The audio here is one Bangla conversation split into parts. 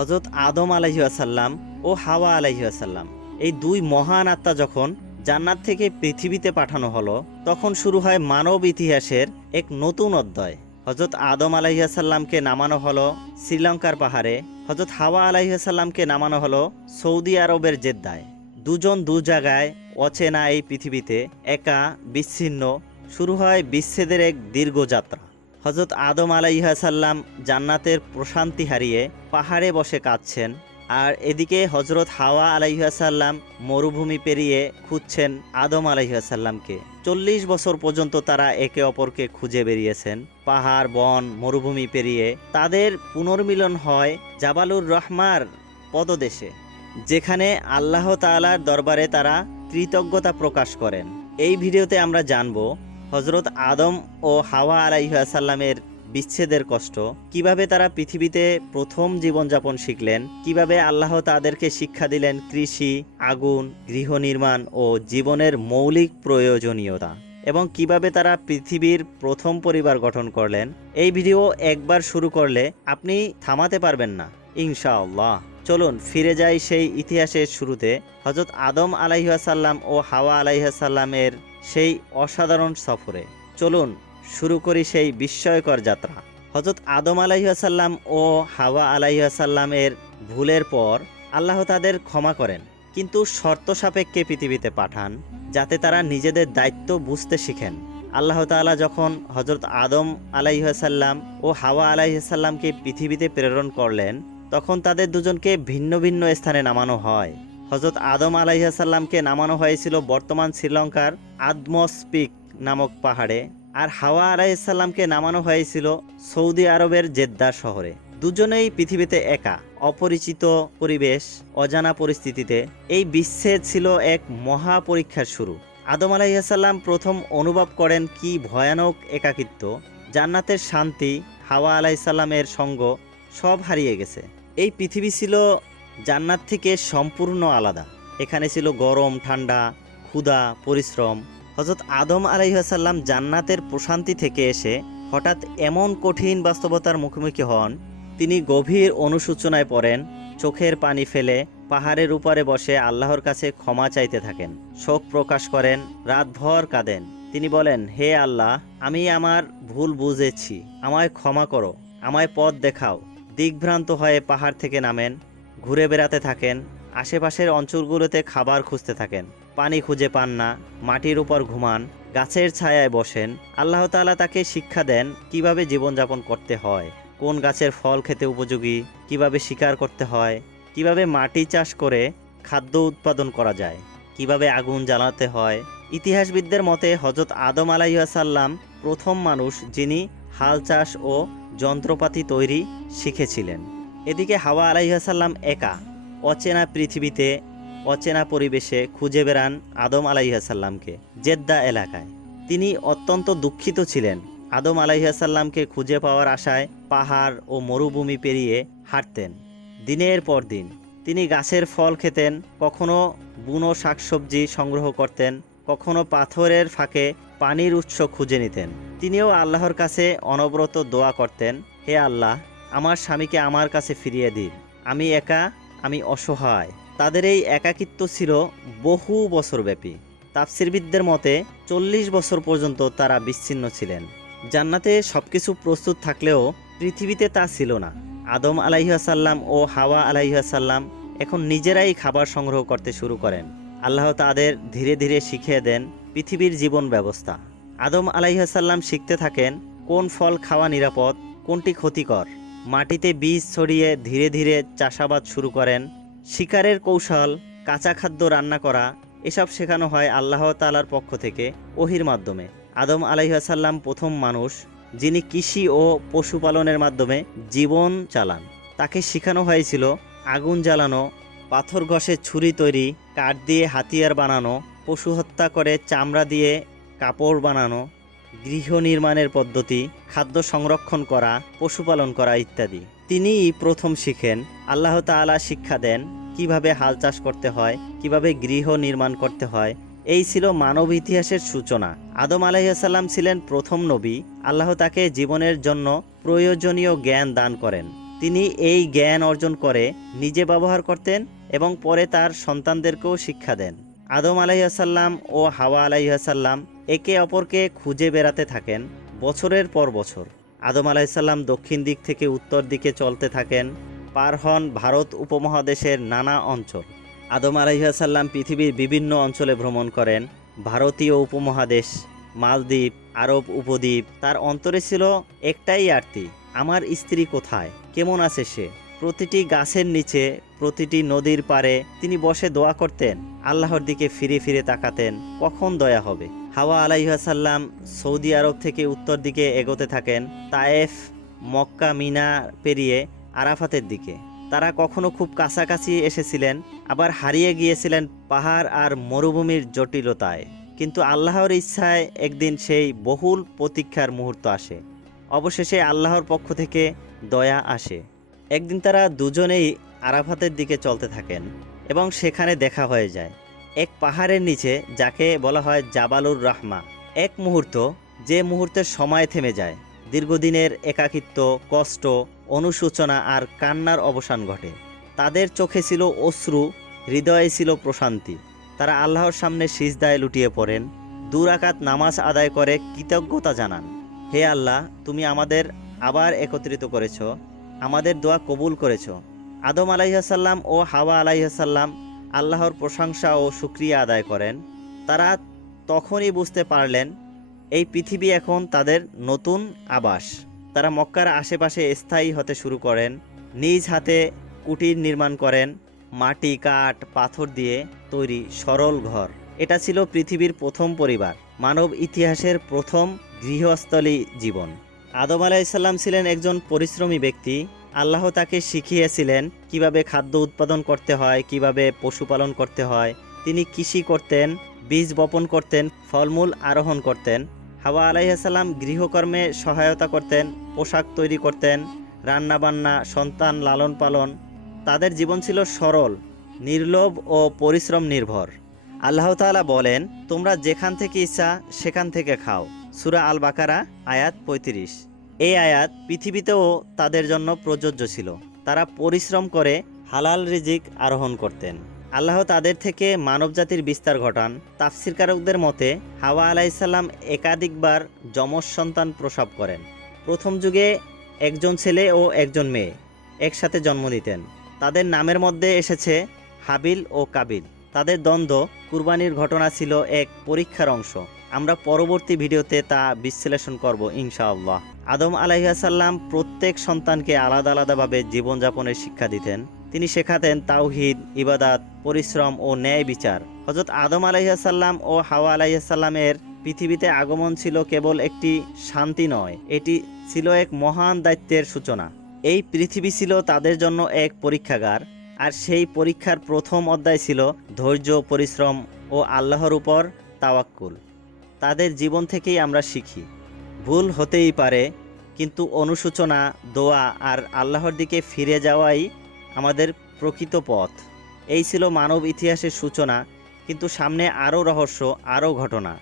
হযরত আদম আলাইহিসসালাম ও হাওয়া আলাইহিসসালাম এই দুই মহান আত্মা যখন জান্নাত থেকে পৃথিবীতে পাঠানো হলো, তখন শুরু হয় মানব ইতিহাসের এক নতুন অধ্যায়। হযরত আদম আলাইহিসসালামকে নামানো হলো শ্রীলঙ্কার পাহাড়ে, হযরত হাওয়া আলাইহিসসালামকে নামানো হলো সৌদি আরবের জেদ্দায়। দুজন দু জায়গায়, অচেনা এই পৃথিবীতে, একা, বিচ্ছিন্ন। শুরু হয় বিচ্ছেদের এক দীর্ঘ যাত্রা। হযরত আদম আলাইহিসসালাম জান্নাতের প্রশান্তি হারিয়ে পাহাড়ে বসে কাঁদছেন, আর এদিকে হযরত হাওয়া আলাইহিসসালাম মরুভূমি পেরিয়ে খুঁজছেন আদম আলাইহিসসালামকে। 40 বছর পর্যন্ত তারা একে অপরকে খুঁজে বেরিয়েছেন। পাহাড়, বন, মরুভূমি পেরিয়ে তাদের পুনর্মিলন হয় জাবালুর রহমার পদদেশে, যেখানে আল্লাহ তাআলার দরবারে তারা কৃতজ্ঞতা প্রকাশ করেন। এই ভিডিওতে আমরা জানব হযরত আদম ও হাওয়া আলাইহিসসালামের বিচ্ছেদের কষ্ট, কিভাবে তারা পৃথিবীতে প্রথম জীবনযাপন শিখলেন, কিভাবে আল্লাহ তাদেরকে শিক্ষা দিলেন কৃষি, আগুন, গৃহ নির্মাণ ও জীবনের মৌলিক প্রয়োজনীয়তা, এবং কিভাবে তারা পৃথিবীর প্রথম পরিবার গঠন করলেন। এই ভিডিও একবার শুরু করলে আপনি থামাতে পারবেন না ইনশাআল্লাহ। চলুন ফিরে যাই সেই ইতিহাসের শুরুতে, হযরত আদম আলাইহিসসালাম ও হাওয়া আলাইহিসসালামের সেই অসাধারণ সফরে। চলুন শুরু করি সেই বিস্ময়কর যাত্রা। হযরত আদম আলাইহিসসালাম ও হাওয়া আলাইহিসসালামের ভুলের পর আল্লাহ তাদের ক্ষমা করেন, কিন্তু শর্ত সাপেক্ষে পৃথিবীতে পাঠান, যাতে তারা নিজেদের দায়িত্ব বুঝতে শিখেন। আল্লাহ তাআলা যখন হযরত আদম আলাইহিসসালাম ও হাওয়া আলাইহিসসালামকে পৃথিবীতে প্রেরণ করলেন, তখন তাদের দুজনকে ভিন্ন ভিন্ন স্থানে নামানো হয়। হযরত আদম আলাইহিসসালামকে নামানো হয়েছিল বর্তমান শ্রীলঙ্কার আদমস পিক নামক পাহাড়ে, আর হাওয়া আলাইহিসসালামকে নামানো হয়েছিল সৌদি আরবের জেদ্দা শহরে। দুজনেই পৃথিবীতে একা, অপরিচিত পরিবেশ, অজানা পরিস্থিতিতে। এই বিচ্ছেদ ছিল এক মহা পরীক্ষার শুরু। আদম আলাইহিসসালাম প্রথম অনুভব করেন কি ভয়ানক একাকিত্ব। জান্নাতের শান্তি, হাওয়া আলাইহিসসালামের সঙ্গ সব হারিয়ে গেছে। এই পৃথিবী ছিল জান্নাত থেকে সম্পূর্ণ আলাদা। এখানে ছিল গরম, ঠান্ডা, ক্ষুধা, পরিশ্রম। হযরত আদম আলাইহিসসালাম জান্নাতের প্রশান্তি থেকে এসে হঠাৎ এমন কঠিন বাস্তবতার মুখোমুখি হন, তিনি গভীর অনুশোচনায় পড়েন। চোখের পানি ফেলে পাহাড়ের উপরে বসে আল্লাহর কাছে ক্ষমা চাইতে থাকেন, শোক প্রকাশ করেন, রাতভর কাঁদেন। তিনি বলেন, হে আল্লাহ, আমি আমার ভুল বুঝেছি, আমায় ক্ষমা করো, আমায় পথ দেখাও। দিকভ্রান্ত হয়ে পাহাড় থেকে নামেন, ঘুরে বেড়াতে থাকেন, আশেপাশের অঞ্চলগুলোতে খাবার খুঁজতে থাকেন। পানি খুঁজে পান না, মাটির উপর ঘুমান, গাছের ছায়ায় বসেন। আল্লাহ তাআলা তাকে শিক্ষা দেন কিভাবে জীবনযাপন করতে হয়, কোন গাছের ফল খেতে উপযোগী, কিভাবে শিকার করতে হয়, কিভাবে মাটি চাষ করে খাদ্য উৎপাদন করা যায়, কিভাবে আগুন জ্বালাতে হয়। ইতিহাসবিদদের মতে হযরত আদম আলাইহিসসালাম প্রথম মানুষ যিনি হাল চাষ ও যন্ত্রপাতি তৈরি শিখেছিলেন। এদিকে হাওয়া আলাইহিসসালাম একা, অচেনা পৃথিবীতে, অচেনা পরিবেশে খুঁজে বেড়ান আদম আলাইহিসসালামকে জেদ্দা এলাকায়। তিনি অত্যন্ত দুঃখিত ছিলেন। আদম আলাইহিসসালামকে খুঁজে পাওয়ার আশায় পাহাড় ও মরুভূমি পেরিয়ে হাঁটতেন দিনের পর দিন। তিনি গাছের ফল খেতেন, কখনো বুনো শাকসবজি সংগ্রহ করতেন, কখনো পাথরের ফাঁকে পানির উৎস খুঁজে নিতেন। তিনিও আল্লাহর কাছে অনবরত দোয়া করতেন, হে আল্লাহ, আমার স্বামীকে আমার কাছে ফিরিয়ে দিন, আমি একা, আমি অসহায়। তাদের এই একাকিত্ব ছিল বহু বছরব্যাপী। তাফসীরবিদদের মতে 40 বছর পর্যন্ত তারা বিচ্ছিন্ন ছিলেন। জান্নাতে সবকিছু প্রস্তুত থাকলেও পৃথিবীতে তা ছিল না। আদম আলাইহিসসালাম ও হাওয়া আলাইহিসসালাম এখন নিজেরাই খাবার সংগ্রহ করতে শুরু করেন। আল্লাহ তাদের ধীরে ধীরে শিখিয়ে দেন পৃথিবীর জীবন ব্যবস্থা। আদম আলাইহিসসালাম শিখতে থাকেন কোন ফল খাওয়া নিরাপদ, কোনটি ক্ষতিকর। মাটিতে বীজ ছড়িয়ে ধীরে ধীরে চাষাবাদ শুরু করেন। শিকারের কৌশল, কাঁচা খাদ্য রান্না করা, এসব শেখানো হয় আল্লাহ তাআলার পক্ষ থেকে ওহীর মাধ্যমে। আদম আলাইহিসসালাম প্রথম মানুষ যিনি কৃষি ও পশুপালনের মাধ্যমে জীবন চালান। তাকে শেখানো হয়েছিল আগুন জ্বালানো, পাথর ঘষে ছুরি তৈরি, কাঠ দিয়ে হাতিয়ার বানানো, পশু হত্যা করে চামড়া দিয়ে কাপড় বানানো, গৃহ নির্মাণের পদ্ধতি, খাদ্য সংরক্ষণ করা, পশুপালন করা ইত্যাদি। তিনিই প্রথম শিখেন। আল্লাহ তাআলা শিক্ষা দেন কিভাবে হাল চাষ করতে হয়, কিভাবে গৃহ নির্মাণ করতে হয়। এই ছিল মানব ইতিহাসের সূচনা। আদম আলাইহিসসালাম ছিলেন প্রথম নবী। আল্লাহ তাকে জীবনের জন্য প্রয়োজনীয় জ্ঞান দান করেন। তিনি এই জ্ঞান অর্জন করে নিজে ব্যবহার করতেন এবং পরে তার সন্তানদেরকেও শিক্ষা দেন। আদম আলাইহাসাল্লাম ও হাওয়া আলাইহাসাল্লাম একে অপরকে খুঁজে বেড়াতে থাকেন বছরের পর বছর। আদম আলাইসাল্লাম দক্ষিণ দিক থেকে উত্তর দিকে চলতে থাকেন, পার হন ভারত উপমহাদেশের নানা অঞ্চল। আদম আলাইহাসাল্লাম পৃথিবীর বিভিন্ন অঞ্চলে ভ্রমণ করেন। ভারতীয় উপমহাদেশ, মালদ্বীপ, আরব উপদ্বীপ। তার অন্তরে ছিল একটাই আরতি, আমার স্ত্রী কোথায়, কেমন আছে সে। প্রতিটি গাছের নিচে, প্রতিটি নদীর পাড়ে তিনি বসে দোয়া করতেন, আল্লাহর দিকে ফিরে ফিরে তাকাতেন, কখন দয়া হবে। হাওয়া আলাইহাসাল্লাম সৌদি আরব থেকে উত্তর দিকে এগোতে থাকেন, তায়েফ, মক্কা, মিনা পেরিয়ে আরাফাতের দিকে। তারা কখনো খুব কাছাকাছি এসেছিলেন, আবার হারিয়ে গিয়েছিলেন পাহাড় আর মরুভূমির জটিলতায়। কিন্তু আল্লাহর ইচ্ছায় একদিন সেই বহুল প্রতীক্ষার মুহূর্ত আসে। অবশেষে আল্লাহর পক্ষ থেকে দয়া আসে। একদিন তারা দুজনেই আরাফাতের দিকে চলতে থাকেন এবং সেখানে দেখা হয়ে যায় এক পাহাড়ের নিচে, যাকে বলা হয় জাবালুর রাহমা। এক মুহূর্ত, যে মুহূর্তের সময় থেমে যায়, দীর্ঘদিনের একাকিত্ব, কষ্ট, অনুশোচনা আর কান্নার অবসান ঘটে। তাদের চোখে ছিল অশ্রু, হৃদয়ে ছিল প্রশান্তি। তারা আল্লাহর সামনে সিজদায় লুটিয়ে পড়েন, 2 রাকাত নামাজ আদায় করে কৃতজ্ঞতা জানান, হে আল্লাহ, তুমি আমাদের আবার একত্রিত করেছ, আমাদের দোয়া কবুল করেছ। আদম আলাইহাসাল্লাম ও হাওয়া আলাইহাসাল্লাম আল্লাহর প্রশংসা ও শুকরিয়া আদায় করেন। তারা তখনই বুঝতে পারলেন এই পৃথিবী এখন তাদের নতুন আবাস। তারা মক্কার আশেপাশে স্থায়ী হতে শুরু করেন, নিজ হাতে কুটির নির্মাণ করেন, মাটি, কাঠ, পাথর দিয়ে তৈরি সরল ঘর। এটা ছিল পৃথিবীর প্রথম পরিবার, মানব ইতিহাসের প্রথম গৃহস্থলী জীবন। আদম আলাইসাল্লাম ছিলেন একজন পরিশ্রমী ব্যক্তি। আল্লাহ তাকে শিখিয়েছিলেন কিভাবে খাদ্য উৎপাদন করতে হয়, কিভাবে পশুপালন করতে হয়। তিনি কৃষি করতেন, বীজ বপন করতেন, ফলমূল আরোহণ করতেন। হাওয়া আলাইহিসসালাম গৃহকর্মে সহায়তা করতেন, পোশাক তৈরি করতেন, রান্নাবান্না, সন্তান লালন পালন। তাদের জীবন ছিল সরল, নির্লোভ ও পরিশ্রম নির্ভর। আল্লাহ তাআলা বলেন, তোমরা যেখান থেকে ইচ্ছা সেখান থেকে খাও। সূরা আল বাকারা আয়াত 35। এই আয়াত পৃথিবীতেও তাদের জন্য প্রযোজ্য ছিল। তারা পরিশ্রম করে হালাল রিজিক আরোহণ করতেন। আল্লাহ তাদের থেকে মানবজাতির বিস্তার ঘটান। তাফসিরকারকদের মতে হাওয়া আলাইসাল্লাম একাধিকবার যমজ সন্তান প্রসব করেন। প্রথম যুগে একজন ছেলে ও একজন মেয়ে একসাথে জন্ম দিতেন। তাদের নামের মধ্যে এসেছে হাবিল ও কাবিল। তাদের দ্বন্দ্ব, কুরবানির ঘটনা ছিল এক পরীক্ষার অংশ। আমরা পরবর্তী ভিডিওতে তা বিশ্লেষণ করব ইনশাআল্লাহ। আদম আলাইহিসসালাম প্রত্যেক সন্তানকে আলাদা আলাদাভাবে জীবনযাপনের শিক্ষা দিতেন। তিনি শেখাতেন তাওহীদ, ইবাদাত, পরিশ্রম ও ন্যায় বিচার। হযরত আদম আলাইহিসসালাম ও হাওয়া আলাইহিসসালামের পৃথিবীতে আগমন ছিল কেবল একটি শান্তি নয়, এটি ছিল এক মহান দায়িত্বের সূচনা। এই পৃথিবী ছিল তাদের জন্য এক পরীক্ষাগার, আর সেই পরীক্ষার প্রথম অধ্যায় ছিল ধৈর্য, পরিশ্রম ও আল্লাহর উপর তাওয়াক্কুল। তাদের জীবন থেকেই আমরা শিখি, ভুল হতেই পারে, কিন্তু অনুশোচনা, দোয়া আর আল্লাহর দিকে ফিরে যাওয়াই আমাদের প্রকৃত পথ। এই ছিল মানব ইতিহাসের সূচনা, কিন্তু সামনে আরও রহস্য, আরও ঘটনা।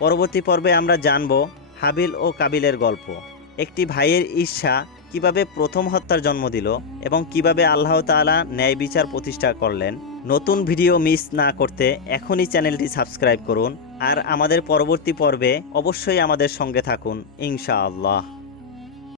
পরবর্তী পর্বে আমরা জানব হাবিল ও কাবিলের গল্প। একটি ভাইয়ের ঈর্ষা কিভাবে প্রথম হত্যার জন্ম দিল এবং কিভাবে আল্লাহ তাআলা ন্যায় বিচার প্রতিষ্ঠা করলেন। নতুন ভিডিও মিস না করতে এখনই চ্যানেলটি সাবস্ক্রাইব করুন, আর আমাদের পরবর্তী পর্বে অবশ্যই আমাদের সঙ্গে থাকুন ইনশাআল্লাহ।